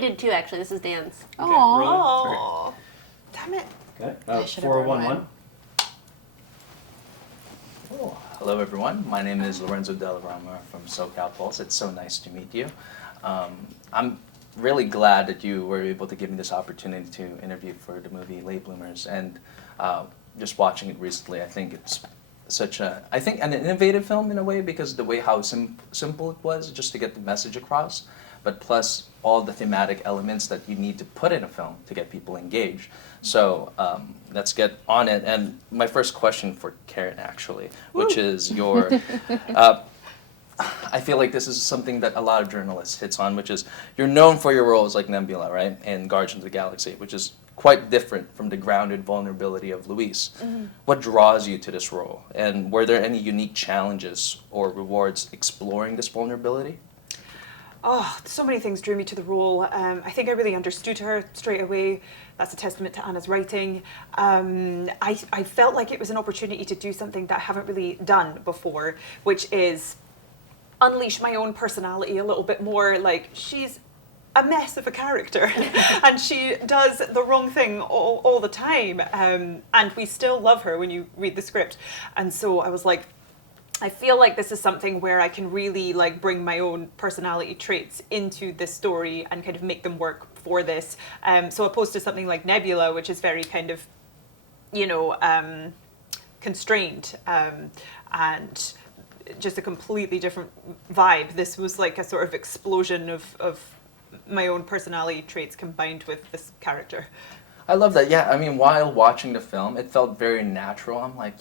Mine did too, actually. This is Dan's. Okay, Oh, damn it. Okay, I should've 411. Oh, hello, everyone. My name is Lorenzo Delarama from SoCal Pulse. It's so nice to meet you. I'm really glad that you were able to give me this opportunity to interview for the movie Late Bloomers. And just watching it recently, I think it's an innovative film in a way, because the way how simple it was just to get the message across, but plus all the thematic elements that you need to put in a film to get people engaged. So let's get on it. And my first question for Karen, actually, which is your, I feel like this is something that a lot of journalists hits on, which is you're known for your roles like Nebula, right, in Guardians of the Galaxy, which is quite different from the grounded vulnerability of Luis. Mm-hmm. What draws you to this role? And were there any unique challenges or rewards exploring this vulnerability? Oh, so many things drew me to the role. I think I really understood her straight away. That's a testament to Anna's writing. I felt like it was an opportunity to do something that I haven't really done before, which is unleash my own personality a little bit more. Like, she's a mess of a character and she does the wrong thing all the time. And we still love her when you read the script. And so I was like, I feel like this is something where I can really like bring my own personality traits into this story and kind of make them work for this. So opposed to something like Nebula, which is very kind of, constrained and just a completely different vibe. This was like a sort of explosion of my own personality traits combined with this character. I love that. Yeah, I mean, while watching the film, it felt very natural. I'm like,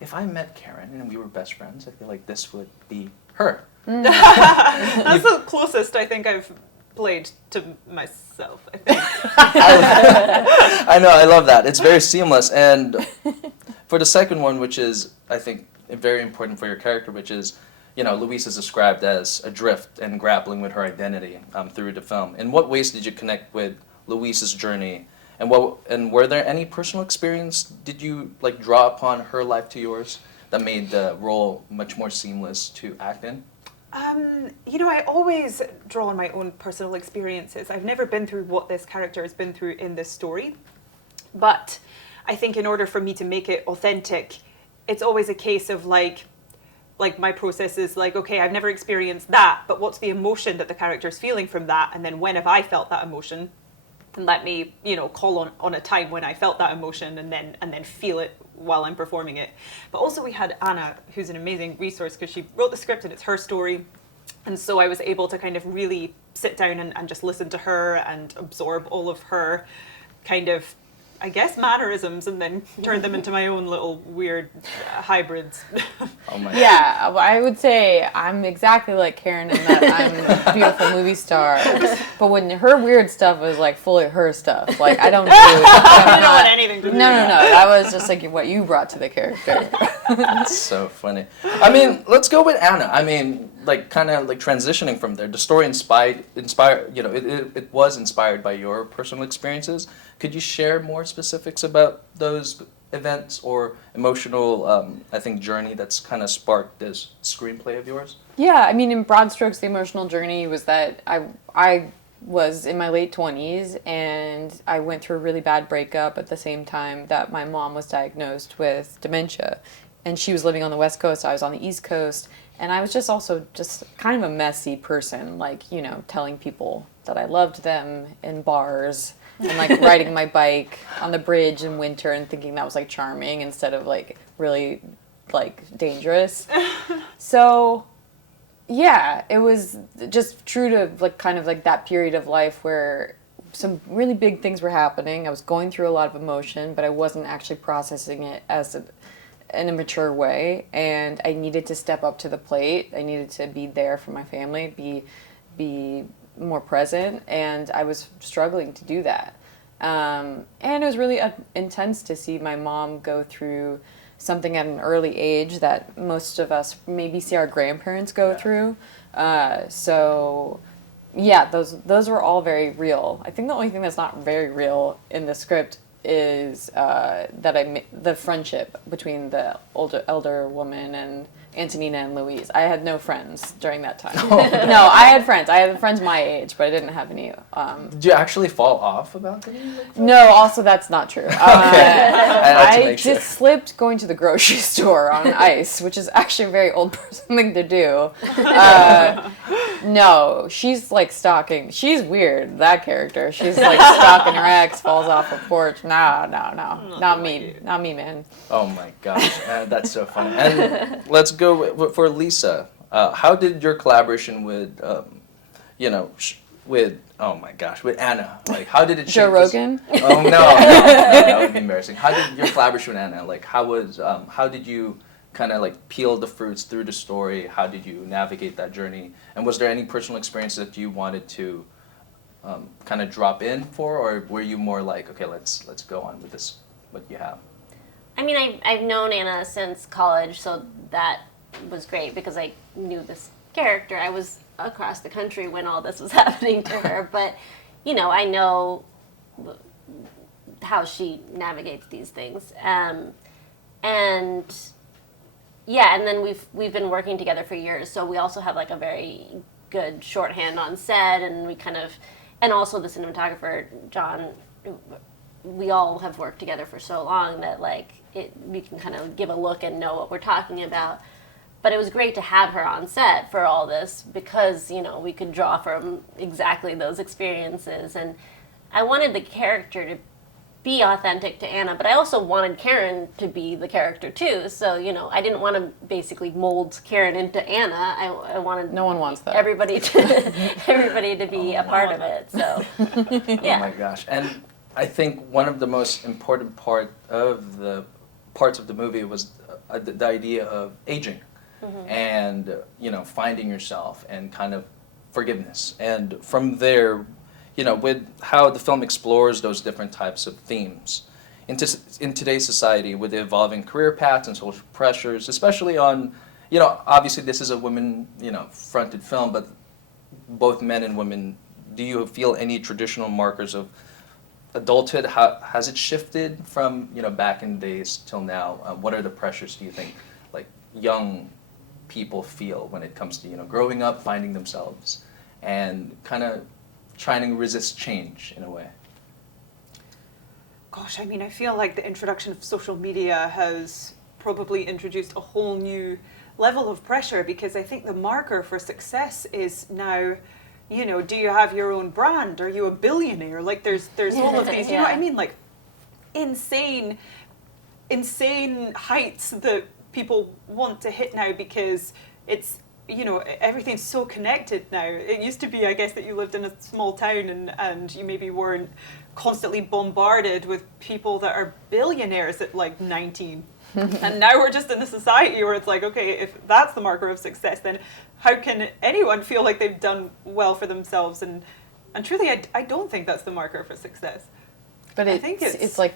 if I met Karen and we were best friends, I feel like this would be her. That's the closest I think I've played to myself, I think. I know, I love that. It's very seamless. And for the second one, which is, I think, very important for your character, which is, Luis is described as adrift and grappling with her identity through the film. In what ways did you connect with Luis's journey? And were there any personal experience, did you draw upon her life to yours that made the role much more seamless to act in? I always draw on my own personal experiences. I've never been through what this character has been through in this story. But I think in order for me to make it authentic, it's always a case of like my process is like, okay, I've never experienced that, but what's the emotion that the character's feeling from that? And then when have I felt that emotion? And let me, call on a time when I felt that emotion and then feel it while I'm performing it. But also we had Anna, who's an amazing resource because she wrote the script and it's her story. And so I was able to kind of really sit down and just listen to her and absorb all of her kind of, I guess, mannerisms and then turn them into my own little weird hybrids. Oh my. Yeah, I would say I'm exactly like Karen in that I'm a beautiful movie star. But when her weird stuff was like fully her stuff, like I don't want anything to do with No. That was just like what you brought to the character. That's so funny. I mean, let's go with Anna. I mean, kind of transitioning from there. The story inspired. It was inspired by your personal experiences. Could you share more specifics about those events or emotional, journey that's kind of sparked this screenplay of yours? Yeah, I mean, in broad strokes, the emotional journey was that I was in my late 20s and I went through a really bad breakup at the same time that my mom was diagnosed with dementia. And she was living on the West Coast, I was on the East Coast. And I was just kind of a messy person, telling people that I loved them in bars and riding my bike on the bridge in winter and thinking that was charming instead of really dangerous. So yeah, it was just true to that period of life where some really big things were happening. I was going through a lot of emotion, but I wasn't actually processing it in a mature way, and I needed to step up to the plate. I needed to be there for my family, be more present, and I was struggling to do that. And it was really intense to see my mom go through something at an early age that most of us maybe see our grandparents go through. So yeah, those were all very real. I think the only thing that's not very real in the script is the friendship between the elder woman and Antonina and Louise. I had no friends during that time. No, I had friends. I had friends my age, but I didn't have any. Did you actually fall off about them? No, also that's not true. Okay. I just slipped going to the grocery store on ice, which is actually a very old person thing to do. No, she's like stalking. She's weird, that character. She's like stalking her ex, falls off a porch. No, not me. Not me, man. Oh my gosh, that's so funny. And let's go for Lisa. How did your collaboration with, with Anna, like how did it shape Joe Rogan? Oh no, that would be embarrassing. How did your collaboration with Anna, like how did you kind of like peel the fruits through the story? How did you navigate that journey? And was there any personal experience that you wanted to kind of drop in for, or were you more like, okay, let's go on with this, what you have? I mean, I've known Anna since college, so that was great because I knew this character. I was across the country when all this was happening to her, but I know how she navigates these things. And then we've been working together for years, so we also have like a very good shorthand on set, and and also the cinematographer John. We all have worked together for so long that we can kind of give a look and know what we're talking about. But it was great to have her on set for all this because we could draw from exactly those experiences, and I wanted the character to be authentic to Anna, but I also wanted Karen to be the character too. So I didn't want to basically mold Karen into Anna. I wanted no one wants that. Everybody to be a part of it. So yeah. Oh my gosh. And I think one of the most important parts of the movie was the idea of aging, and finding yourself and kind of forgiveness. And from there, with how the film explores those different types of themes in today's society, with the evolving career paths and social pressures, especially on, obviously this is a women, fronted film, but both men and women, do you feel any traditional markers of adulthood? How has it shifted from back in the days till now? What are the pressures, do you think, like young people feel when it comes to growing up, finding themselves, and kind of trying to resist change in a way? Gosh, I mean, I feel like the introduction of social media has probably introduced a whole new level of pressure, because I think the marker for success is now, do you have your own brand? Are you a billionaire? Like there's all of these, you know what I mean? Like insane heights that people want to hit now, because it's, everything's so connected now. It used to be, I guess, that you lived in a small town and you maybe weren't constantly bombarded with people that are billionaires at like 19. And now we're just in a society where it's like, okay, if that's the marker of success, then how can anyone feel like they've done well for themselves? And truly, I don't think that's the marker for success. But I think it's like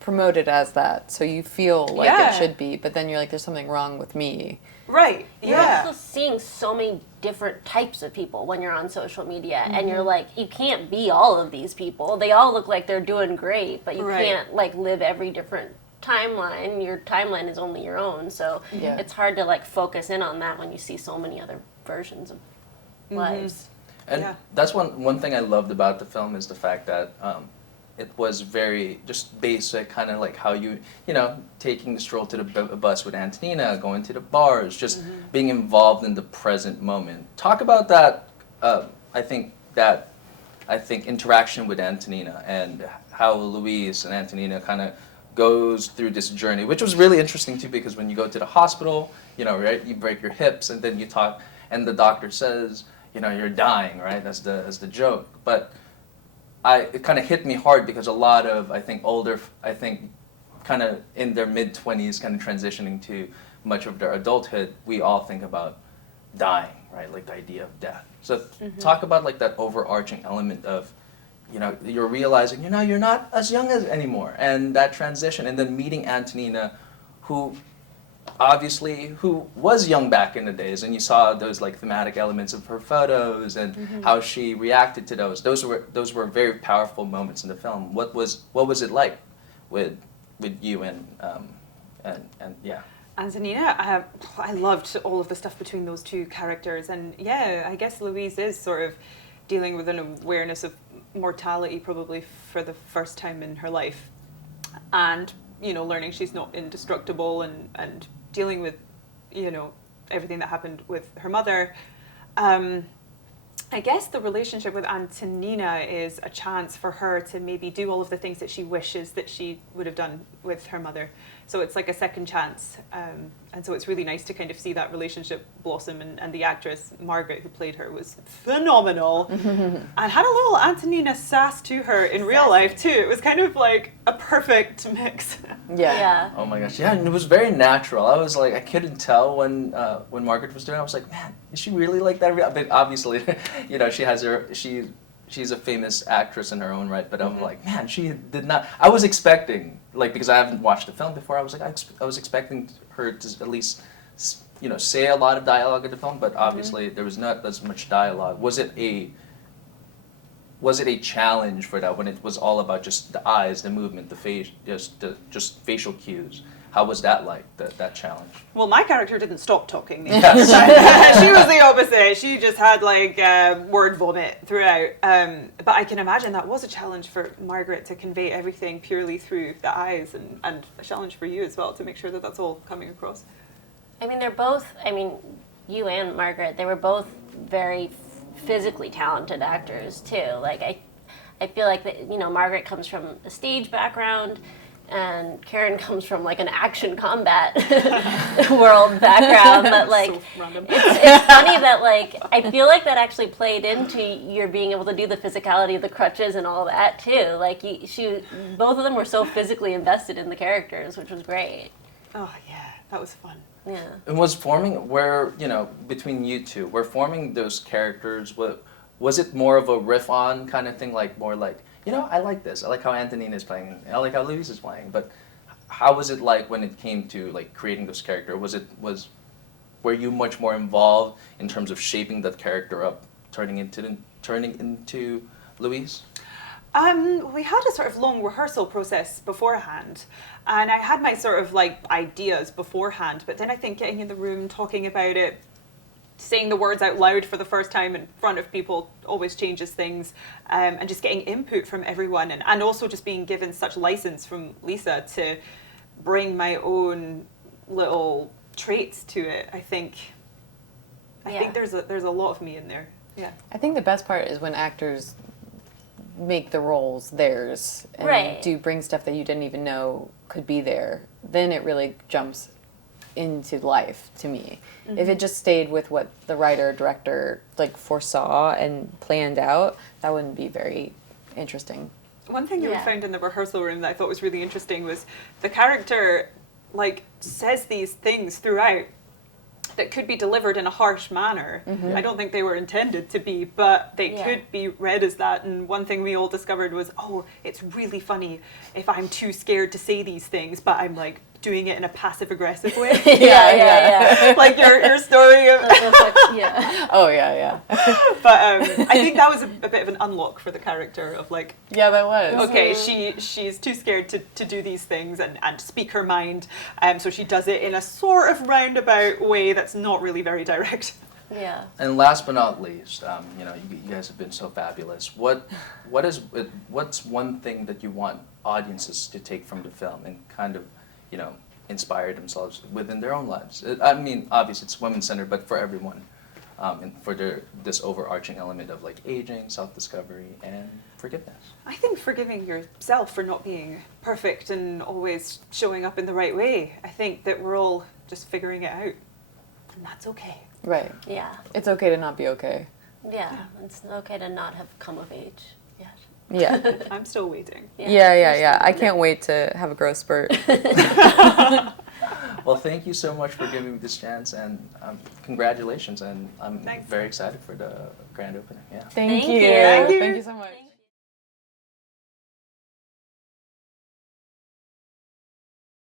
promoted as that, so you feel like it should be, but then you're like, there's something wrong with me. Right, You're also seeing so many different types of people when you're on social media, and you're like, you can't be all of these people. They all look like they're doing great, but you can't live every different timeline. Your timeline is only your own, so it's hard to focus in on that when you see so many other versions of lives. And that's one thing I loved about the film, is the fact that it was very just basic, kind of like how you taking the stroll to the bus with Antonina, going to the bars, just being involved in the present moment. Talk about that. I think interaction with Antonina, and how Louise and Antonina kind of goes through this journey, which was really interesting too, because when you go to the hospital, right, you break your hips, and then you talk, and the doctor says, you're dying, right? That's the joke. But it kind of hit me hard, because a lot of, kind of in their mid-20s, kind of transitioning to much of their adulthood, we all think about dying, right? Like the idea of death. So talk about that overarching element of, you're realizing, you're not as young as anymore, and that transition, and then meeting Antonina, who was young back in the days, and you saw those thematic elements of her photos and how she reacted to those. Those were very powerful moments in the film. What was it like with you and yeah? Antonina, I loved all of the stuff between those two characters, and yeah, I guess Louise is sort of dealing with an awareness of mortality probably for the first time in her life, and learning she's not indestructible, and dealing with everything that happened with her mother. I guess the relationship with Antonina is a chance for her to maybe do all of the things that she wishes that she would have done with her mother. So it's like a second chance. And so it's really nice to kind of see that relationship blossom. And the actress, Margaret, who played her, was phenomenal. And had a little Antonina sass to her in real life, too. It was kind of like a perfect mix. Yeah. Oh my gosh, yeah, and it was very natural. I was like, I couldn't tell when Margaret was doing it. I was like, man, is she really like that? But obviously, she has she's a famous actress in her own right. But I'm like, man, she did not. I was expecting, because I haven't watched the film before. I was like, I was expecting her to at least, say a lot of dialogue in the film. But obviously, there was not as much dialogue. Was it a challenge for that when it was all about just the eyes, the movement, the face, just facial cues? How was that like, that challenge? Well, my character didn't stop talking. Yes. She was the opposite. She just had word vomit throughout. But I can imagine that was a challenge for Margaret to convey everything purely through the eyes, and a challenge for you as well to make sure that that's all coming across. I mean, they're both, you and Margaret, they were both very physically talented actors too. Like I feel like that, Margaret comes from a stage background, and Karen comes from like an action combat world background. But like, So random. it's funny that I feel like that actually played into your being able to do the physicality of the crutches and all that too. Like both of them were so physically invested in the characters, which was great. Oh yeah, that was fun. Yeah. And was forming between you two, were forming those characters, was it more of a riff on kind of thing, more like, I like this, I like how Antonina is playing, I like how Louise is playing, but how was it like when it came to creating this character? Were you much more involved in terms of shaping that character up, turning into Louise? We had a sort of long rehearsal process beforehand, and I had my sort of ideas beforehand, but then I think getting in the room, talking about it, saying the words out loud for the first time in front of people always changes things, and just getting input from everyone, and also just being given such license from Lisa to bring my own little traits to it. I think there's a lot of me in there. Yeah. I think the best part is when actors make the roles theirs and Right. do bring stuff that you didn't even know could be there. Then it really jumps into life to me. If it just stayed with what the writer director foresaw and planned out, that wouldn't be very interesting. One thing that Yeah. we found in the rehearsal room that I thought was really interesting was the character says these things throughout that could be delivered in a harsh manner. I don't think they were intended to be, but they could be read as that. And one thing we all discovered was, it's really funny if I'm too scared to say these things, but I'm doing it in a passive aggressive way. Yeah. Like your story of Yeah. Oh, yeah. but I think that was a bit of an unlock for the character of Yeah, that was. okay, she's too scared to do these things and speak her mind, so she does it in a sort of roundabout way that's not really very direct. Yeah. And last but not least, you guys have been so fabulous. What's one thing that you want audiences to take from the film and kind of, inspire themselves within their own lives? I mean, obviously it's women-centered, but for everyone, and for this overarching element of aging, self-discovery, and forgiveness. I think forgiving yourself for not being perfect and always showing up in the right way. I think that we're all just figuring it out, and that's okay. Right. Yeah. It's okay to not be okay. Yeah. It's okay to not have come of age yet. Yeah. I'm still waiting. Yeah. I can't wait to have a growth spurt. Well, thank you so much for giving me this chance, and congratulations, and I'm Thanks. very excited for the grand opening. Yeah. Thank Thank you. you. Thank you. Thank you so much.